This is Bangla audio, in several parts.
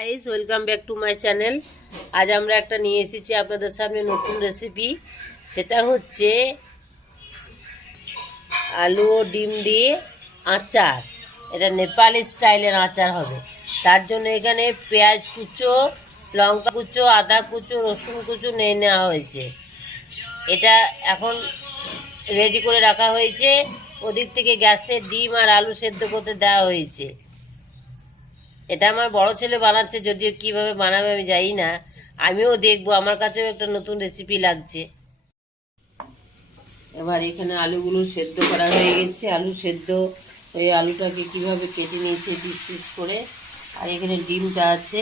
Guys, welcome back to my channel. আজ আমরা একটা নিয়ে এসেছি আপনাদের সামনে নতুন রেসিপি। সেটা হচ্ছে আলু ও ডিম দিয়ে আচার। এটা নেপালি স্টাইলের আচার হবে। তার জন্য এখানে পেঁয়াজ কুচো, লঙ্কা কুচো, আদা কুচো, রসুন কুচো নিয়ে নেওয়া হয়েছে। এটা এখন রেডি করে রাখা হয়েছে। ওদিক থেকে গ্যাসে ডিম আর আলু সেদ্ধ করতে দেওয়া হয়েছে। এটা আমার বড় ছেলে বানাচ্ছে, যদিও কিভাবে বানাবে আমি জানি না। আমিও দেখবো, আমার কাছেও একটা নতুন রেসিপি লাগছে। এবার এখানে আলুগুলো সেদ্ধ করা হয়ে গেছে। আলু সেদ্ধ হয়ে আলুটাকে কিভাবে কেটে নিয়েছে পিস পিস করে। আর এখানে ডিমটা আছে,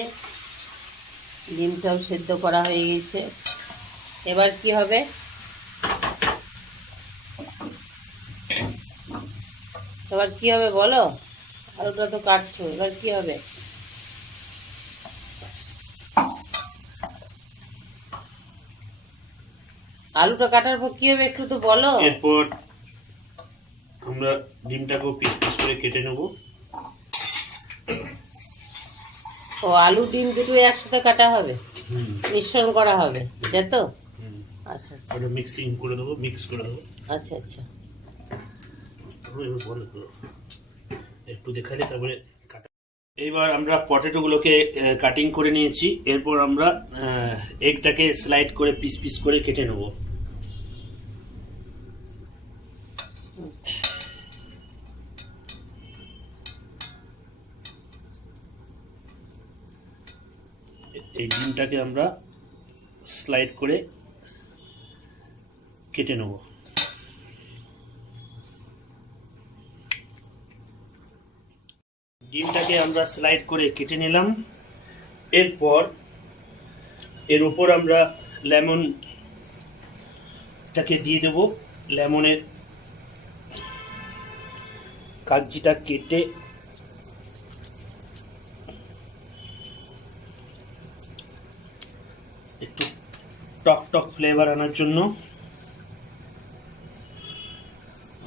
ডিমটাও সেদ্ধ করা হয়ে গেছে। এবার কি হবে, এবার কি হবে বলো? আলুটা তো কাটছো, এবার কি হবে? আলুটা কাটার পর কি হবে একটু তো বলো। এরপর আমরা ডিমটাকে পিস পিস করে কেটে নেব। ও, আলু ডিম দুটো একসাথে কাটা হবে, মিশ্রণ করা হবে, এটা তো? আচ্ছা আচ্ছা, ওটা মিক্স করে দেবো। আচ্ছা আচ্ছা। এবার বন্ধ করো, একটু দেখালে তারপরে কাটা। এইবার আমরা পটেটোগুলোকে কাটিং করে নিয়েছি। এরপর আমরা এগটাকে স্লাইড করে পিস পিস করে কেটে নেব। এই ডিমটাকে আমরা স্লাইড করে কেটে নেব। ডিমটাকে আমরা স্লাইড করে কেটে নিলাম। এরপর এর উপর আমরা লেমনটাকে দিয়ে দেব। লেমনের কাগজিটা কেটে একটু টক টক ফ্লেভার আনার জন্য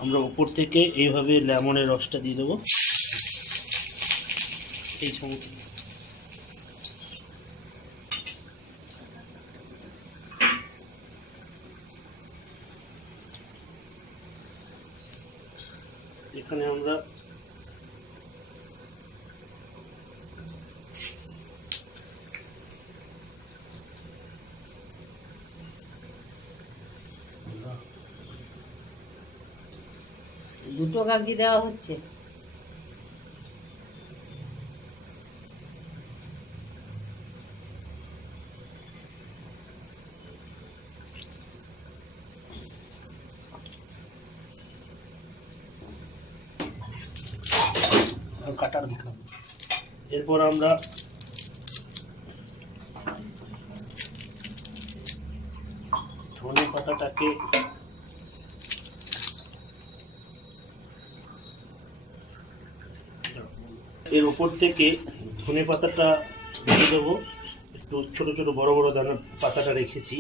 আমরা উপর থেকে এইভাবে লেমনের রসটা দিয়ে দেবো। এই সমস্ত এখানে আমরা দুটো কাগজি দেওয়া হচ্ছে। কাটার দিলাম। এরপর আমরা ধনে পাতাটাকে এর উপর থেকে ধনে পাতাটা দিয়ে দেবো। একটু ছোট ছোট বড় বড় দানা পাতাটা রেখেছি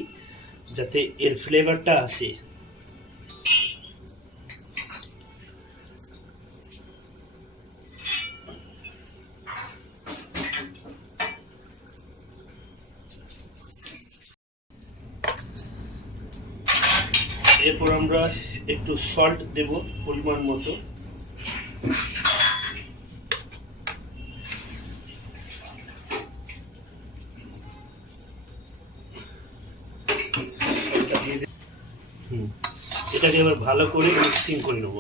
যাতে এর ফ্লেভারটা আসে। এরপর আমরা একটু সল্ট দেব পরিমাণ মতো। এটাকে এবার ভালো করে মিক্সিং করে নেব।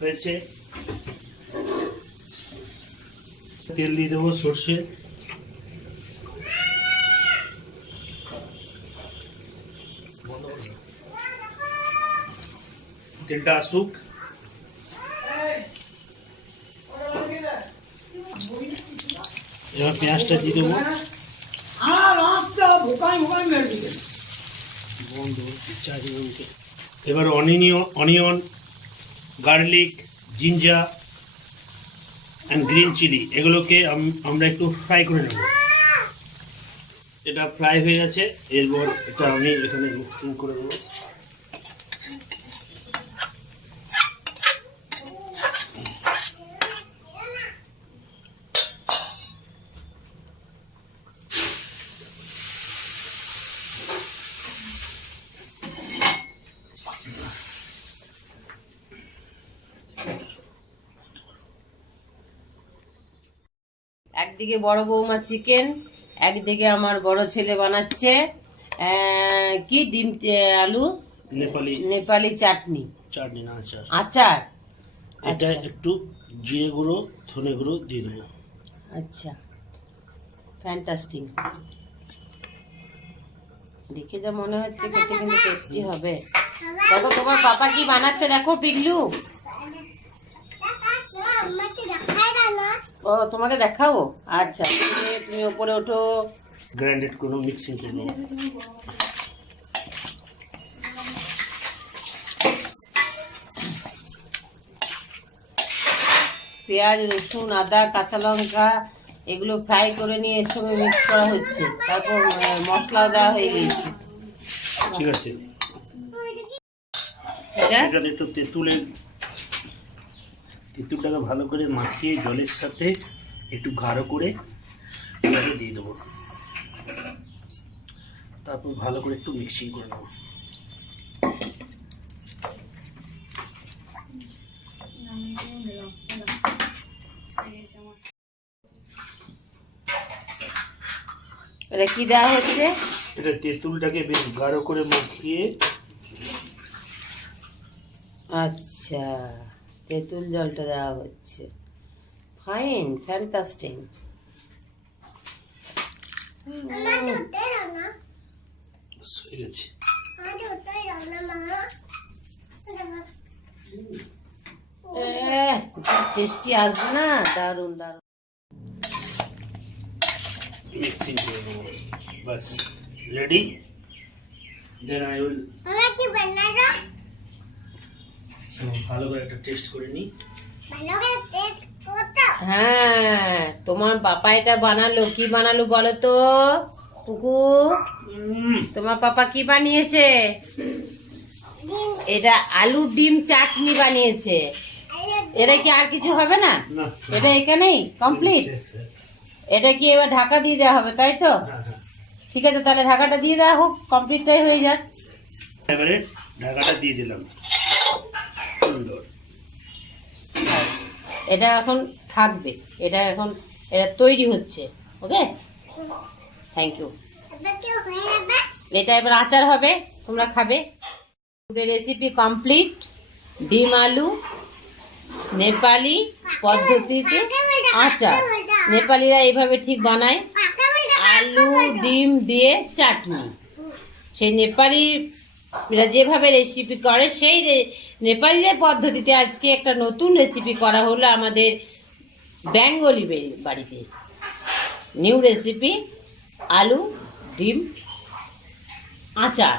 হয়েছে, তেল দিয়ে দেবো সর্ষে। তেলটা আসুক। এবার পেঁয়াজটা দিয়ে দেবো। এবার onion garlic, ginger and green chilli, এগুলোকে আমরা একটু ফ্রাই করে নেব। এটা ফ্রাই হয়ে গেছে, এরপর এটা আমি এখানে মিক্সিং করে দেবো। একদিকে বড় বৌমা চিকেন, একদিকে আমার বড় ছেলে বানাচ্ছে কি ডিম আলু নেপালি চাটনি। চাটনি না, আচার। আচার। এটা আচ্ছা। একটু জিরে গুঁড়ো, ধনে গুঁড়ো দিয়ে দেবো। আচ্ছা, ফ্যান্টাস্টিক। দেখে যা মনে হচ্ছে খেতে কিন্তু টেস্টি হবে। দেখো তোমার পাপা কি বানাচ্ছে, দেখো পিগলু। ও তোমাকে দেখাবো? আচ্ছা, তুমি ওপরে ওঠো। গ্রাইন্ডেড কোনো মিক্সিং করবো। পেঁয়াজ, রসুন, আদা, কাঁচা লঙ্কা এগুলো ফ্রাই করে নিয়ে এর সঙ্গে মিক্স করা হচ্ছে, তারপর মশলা দেওয়া হয়ে গিয়েছে। ঠিক আছে, এটা এটাতে একটু তেঁতুলটাকে ভালো করে মাখিয়ে জলের সাথে একটু গাঢ় করে এটাকে দিয়ে দেবো। তারপর ভালো করে একটু মিক্সিং করে নেবো। এটা কি দেওয়া হচ্ছে? এটা তেঁতুলটাকে বেশ গাঢ় করে মাখিয়ে। আচ্ছা, তেঁতুল জলটা দেওয়া হচ্ছে। Fine, fantastic. হয়ে গেছে। টেস্টি আসবে না? দারুন দারুন। মিক্সিং করে দেবো, বাস রেডি। দেন আই উইল ভালো করে একটা টেস্ট করে নিই। হ্যাঁ, তোমার পাপা এটা বানালো। কি বানালো বলো তো কুকু? তোমার পাপা কি বানিয়েছে? এটা আলুর ডিম চাটনি বানিয়েছে। এটা কি আর কিছু হবে না? না, এটা এখানেই কমপ্লিট। এটা কি এবার ঢাকা দিয়ে দেওয়া হবে, তাই তো? ঠিক আছে, তাহলে ঢাকাটা দিয়ে দেওয়া হোক, কমপ্লিটটাই হয়ে যাক। এবারে ঢাকাটা দিয়ে দিলাম। সুন্দর। এটা এখন থাকবে, এটা তৈরি হচ্ছে। ওকে, থ্যাংক ইউ। এটা এবার আচার হবে, তোমরা খাবে। Recipe complete. ডিম আলু নেপালি পদ্ধতিতে আচার। নেপালিরা এইভাবে ঠিক বানায়, আলু ডিম দিয়ে চাটনি। সেই নেপালিরা যেভাবে রেসিপি করে, সেই নেপালিদের পদ্ধতিতে আজকে একটা নতুন রেসিপি করা হলো আমাদের বেঙ্গলি বাড়িতে। নিউ রেসিপি, আলু ডিম আচার।